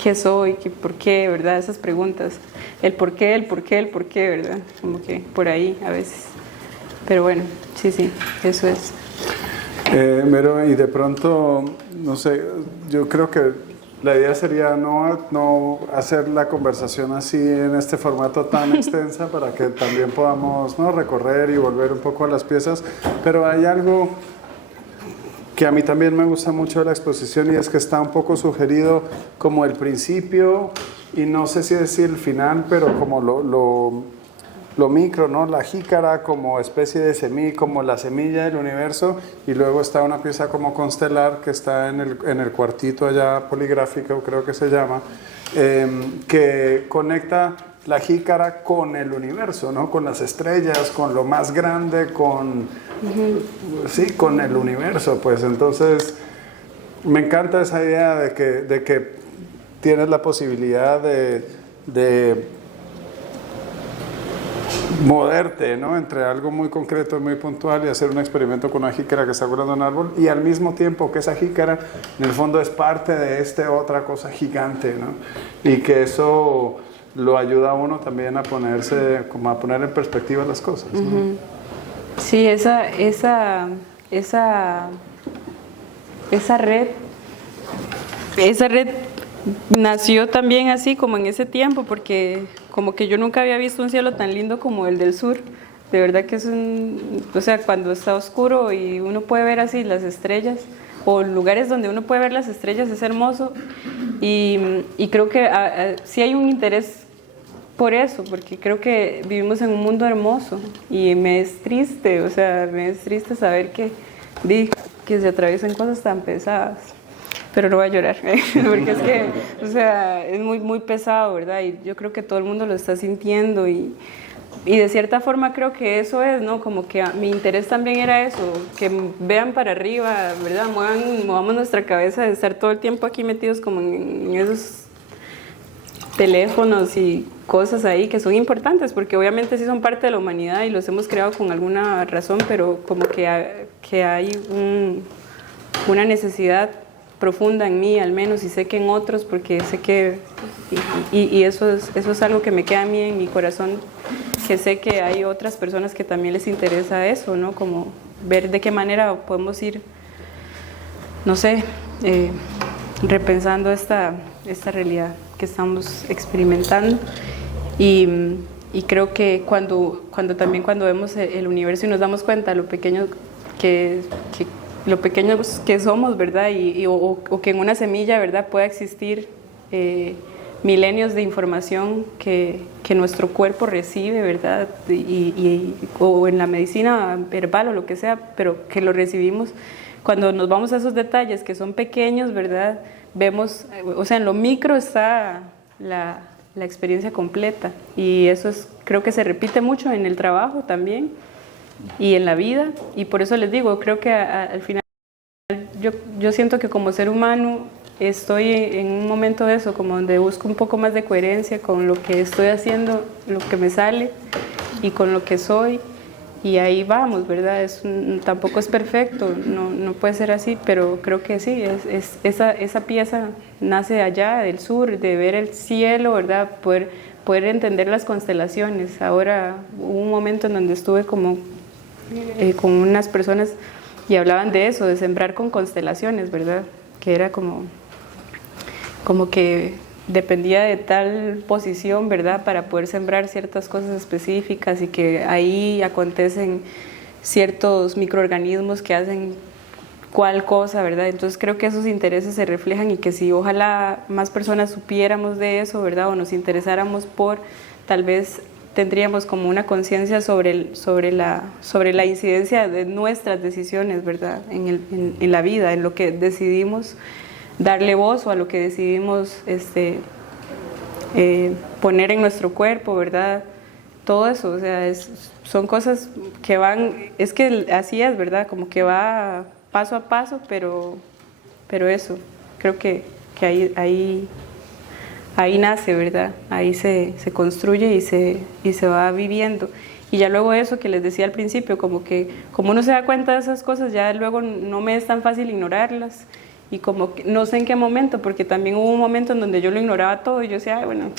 qué soy, por qué, ¿verdad? Esas preguntas, el por qué, ¿verdad? Como que por ahí a veces. Pero bueno, sí, eso es. Mero, y de pronto, no sé, yo creo que la idea sería no hacer la conversación así en este formato tan extensa para que también podamos, ¿no?, recorrer y volver un poco a las piezas, pero hay algo que a mí también me gusta mucho de la exposición y es que está un poco sugerido como el principio y no sé si decir el final, pero como lo micro, ¿no? La jícara como especie de semilla, como la semilla del universo, y luego está una pieza como constelar que está en el cuartito allá poligráfico, creo que se llama, que conecta la jícara con el universo, ¿no? Con las estrellas, con lo más grande, sí, con el universo, pues. Entonces me encanta esa idea de que tienes la posibilidad de moverte, ¿no?, entre algo muy concreto y muy puntual y hacer un experimento con una jícara que está curando un árbol, y al mismo tiempo que esa jícara en el fondo es parte de otra cosa gigante, ¿no? Y que eso lo ayuda a uno también a poner en perspectiva las cosas, ¿no? Sí, esa red nació también así como en ese tiempo, porque como que yo nunca había visto un cielo tan lindo como el del sur. De verdad que o sea, cuando está oscuro y uno puede ver así las estrellas, o lugares donde uno puede ver las estrellas, es hermoso. Y creo que sí hay un interés por eso, porque creo que vivimos en un mundo hermoso y me es triste, o sea, me es triste saber que se atraviesan cosas tan pesadas. Pero no voy a llorar, porque es que, o sea, es muy, muy pesado, ¿verdad? Y yo creo que todo el mundo lo está sintiendo y de cierta forma creo que eso es, ¿no? Como que mi interés también era eso, que vean para arriba, ¿verdad? Movamos nuestra cabeza de estar todo el tiempo aquí metidos como en esos teléfonos y cosas ahí que son importantes, porque obviamente sí son parte de la humanidad y los hemos creado con alguna razón, pero como que hay una necesidad profunda en mí al menos, y sé que en otros, porque sé que y eso es algo que me queda a mí en mi corazón, que sé que hay otras personas que también les interesa eso, ¿no? Como ver de qué manera podemos ir, no sé, repensando esta realidad que estamos experimentando. Y creo que cuando vemos el universo y nos damos cuenta lo pequeños que somos, ¿verdad? O que en una semilla, ¿verdad?, pueda existir milenios de información que nuestro cuerpo recibe, ¿verdad? O en la medicina verbal o lo que sea, pero que lo recibimos. Cuando nos vamos a esos detalles que son pequeños, ¿verdad?, vemos, o sea, en lo micro está la experiencia completa, y eso creo que se repite mucho en el trabajo también y en la vida, y por eso les digo, creo que al final yo siento que como ser humano estoy en un momento de eso, como donde busco un poco más de coherencia con lo que estoy haciendo, lo que me sale y con lo que soy, y ahí vamos, ¿verdad? Tampoco es perfecto, no puede ser así, pero creo que sí, esa pieza nace allá del sur, de ver el cielo, ¿verdad? Poder entender las constelaciones. Ahora hubo un momento en donde estuve como con unas personas y hablaban de eso, de sembrar con constelaciones, ¿verdad? Que era como como que dependía de tal posición, ¿verdad? Para poder sembrar ciertas cosas específicas y que ahí acontecen ciertos microorganismos que hacen cuál cosa, ¿verdad? Entonces creo que esos intereses se reflejan y que si ojalá más personas supiéramos de eso, ¿verdad? O nos interesáramos por, tal vez tendríamos como una conciencia sobre la incidencia de nuestras decisiones, ¿verdad? En la vida, en lo que decidimos darle voz o a lo que decidimos poner en nuestro cuerpo, ¿verdad? Todo eso, o sea, son cosas que van, es que así es, ¿verdad? Como que va paso a paso, pero eso, creo que ahí nace, ¿verdad? Ahí se construye y se va viviendo. Y ya luego eso que les decía al principio, como uno se da cuenta de esas cosas, ya luego no me es tan fácil ignorarlas. Y como que, no sé en qué momento, porque también hubo un momento en donde yo lo ignoraba todo y yo decía, ay, bueno,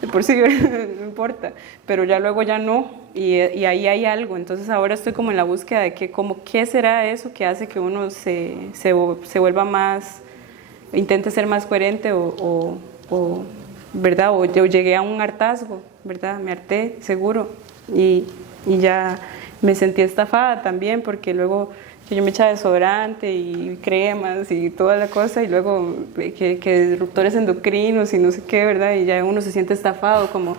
de por sí no importa, pero ya luego ya no, y ahí hay algo. Entonces ahora estoy como en la búsqueda de qué será eso que hace que uno se vuelva más, intente ser más coherente o ¿verdad? O yo llegué a un hartazgo, ¿verdad? Me harté, seguro, y ya me sentí estafada también, porque luego que yo me echaba desodorante y cremas y toda la cosa, y luego que disruptores endocrinos y no sé qué, ¿verdad? Y ya uno se siente estafado, como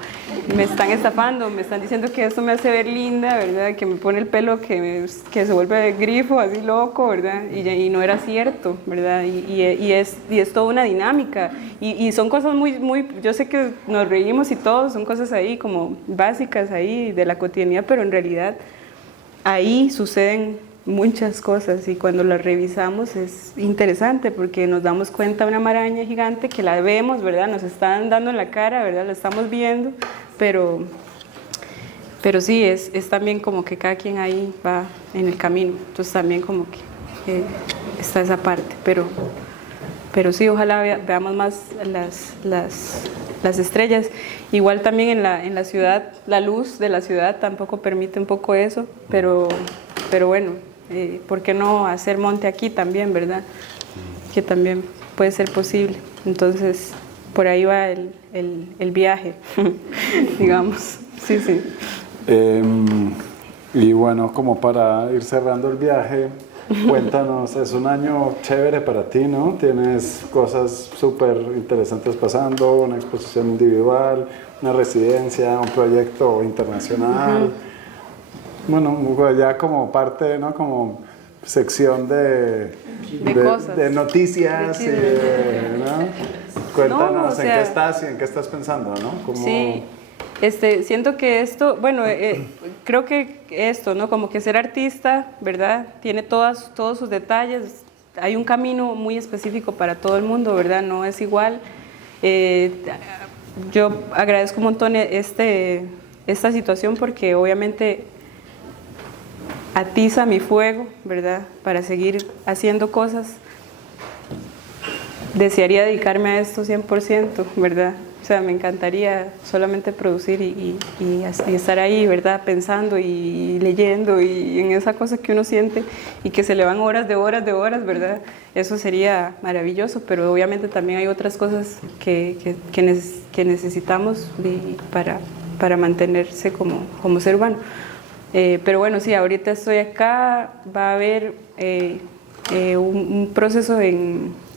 me están estafando, me están diciendo que esto me hace ver linda, ¿verdad? Que me pone el pelo que se vuelve grifo, así loco, ¿verdad? Y no era cierto, ¿verdad? Y es toda una dinámica, y son cosas muy, yo sé que nos reímos y todo, son cosas ahí como básicas ahí de la cotidianidad, pero en realidad ahí suceden muchas cosas, y cuando las revisamos es interesante porque nos damos cuenta de una maraña gigante que la vemos, ¿verdad? Nos están dando en la cara, ¿verdad? La estamos viendo, pero sí, es también como que cada quien ahí va en el camino, entonces también como que está esa parte, pero sí, ojalá veamos más las estrellas. Igual también en la ciudad, la luz de la ciudad tampoco permite un poco eso, pero bueno, ¿por qué no hacer monte aquí también, verdad? Que también puede ser posible. Entonces, por ahí va el viaje, digamos. Sí. Y bueno, como para ir cerrando el viaje, cuéntanos, es un año chévere para ti, ¿no? Tienes cosas súper interesantes pasando, una exposición individual, una residencia, un proyecto internacional. Bueno, ya como parte, ¿no? Como sección de noticias, ¿no? Cuéntanos, no, o sea, en qué estás y en qué estás pensando, ¿no? ¿Cómo? Sí, siento que esto, bueno, creo que esto, ¿no? Como que ser artista, ¿verdad? Tiene todos sus detalles, hay un camino muy específico para todo el mundo, ¿verdad? No es igual. Yo agradezco un montón esta situación porque obviamente atiza mi fuego, ¿verdad? Para seguir haciendo cosas. Desearía dedicarme a esto 100%, ¿verdad? O sea, me encantaría solamente producir y estar ahí, ¿verdad? Pensando y leyendo y en esa cosa que uno siente y que se le van horas de horas, ¿verdad? Eso sería maravilloso, pero obviamente también hay otras cosas que necesitamos para mantenerse como ser humano. Pero bueno, sí, ahorita estoy acá, va a haber un proceso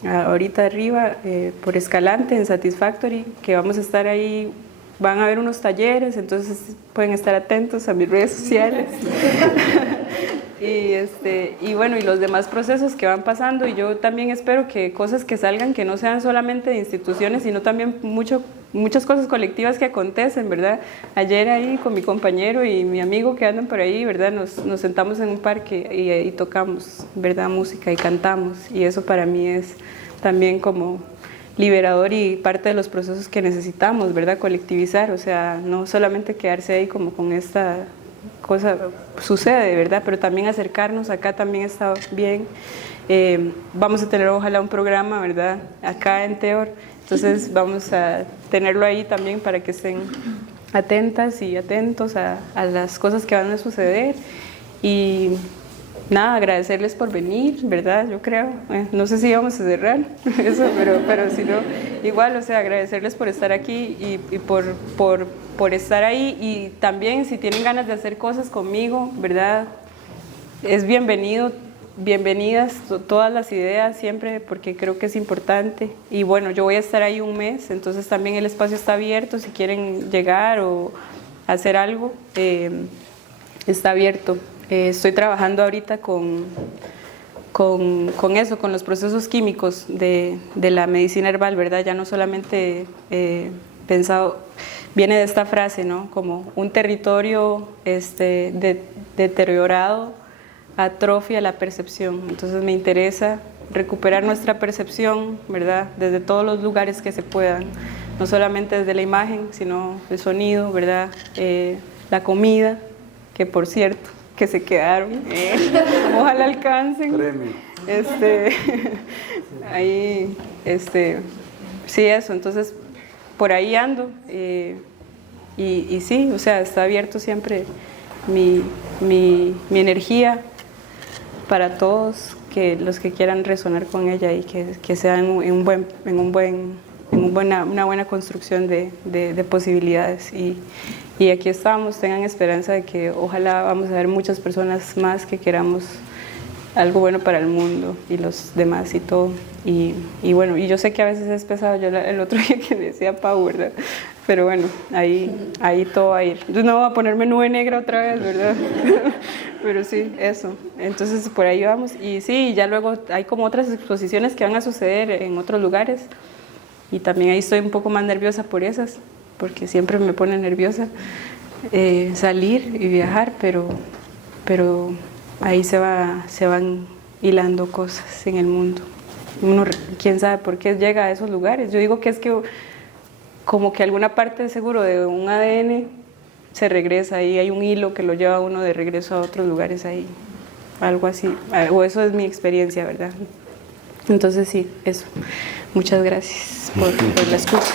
ahorita arriba por Escalante en Satisfactory, que vamos a estar ahí, van a haber unos talleres, entonces pueden estar atentos a mis redes sociales. Y bueno, y los demás procesos que van pasando, y yo también espero que cosas que salgan, que no sean solamente de instituciones, sino también muchas cosas colectivas que acontecen, ¿verdad? Ayer ahí con mi compañero y mi amigo que andan por ahí, ¿verdad? Nos sentamos en un parque y tocamos, ¿verdad? Música y cantamos, y eso para mí es también como liberador y parte de los procesos que necesitamos, ¿verdad? Colectivizar, o sea, no solamente quedarse ahí como con esta cosa, sucede, ¿verdad? Pero también acercarnos, acá también está bien. Vamos a tener ojalá un programa, ¿verdad? Acá en Teor, entonces vamos a tenerlo ahí también para que estén atentas y atentos a las cosas que van a suceder. Y nada, agradecerles por venir, ¿verdad? Yo creo, no sé si vamos a cerrar eso, pero si no, igual, o sea, agradecerles por estar aquí y por estar ahí, y también si tienen ganas de hacer cosas conmigo, ¿verdad? Es bienvenidas todas las ideas siempre, porque creo que es importante. Y bueno, yo voy a estar ahí un mes, entonces también el espacio está abierto, si quieren llegar o hacer algo, está abierto. Estoy trabajando ahorita con eso, con los procesos químicos de la medicina herbal, ¿verdad? Ya no solamente pensado, viene de esta frase, ¿no? Como un territorio deteriorado atrofia la percepción. Entonces me interesa recuperar nuestra percepción, ¿verdad? Desde todos los lugares que se puedan, no solamente desde la imagen, sino el sonido, ¿verdad? La comida, que por cierto, que se quedaron, ojalá alcancen. Premio. Ahí, sí, eso, entonces por ahí ando, y sí, o sea, está abierto siempre mi energía para todos, que los que quieran resonar con ella, y que sean una buena construcción de posibilidades. Y aquí estamos, tengan esperanza de que ojalá vamos a ver muchas personas más que queramos algo bueno para el mundo y los demás y todo. Y bueno, y yo sé que a veces es pesado, yo el otro día que decía Pau, ¿verdad? Pero bueno, ahí todo va a ir. Yo no voy a ponerme nube negra otra vez, ¿verdad? Pero sí, eso. Entonces por ahí vamos. Y sí, ya luego hay como otras exposiciones que van a suceder en otros lugares. Y también ahí estoy un poco más nerviosa por esas, porque siempre me pone nerviosa salir y viajar, pero ahí se van hilando cosas en el mundo. Uno, quién sabe por qué llega a esos lugares. Yo digo que es que como que alguna parte seguro de un ADN se regresa, y hay un hilo que lo lleva a uno de regreso a otros lugares ahí, algo así, o eso es mi experiencia, ¿verdad? Entonces sí, eso. Muchas gracias por la escucha.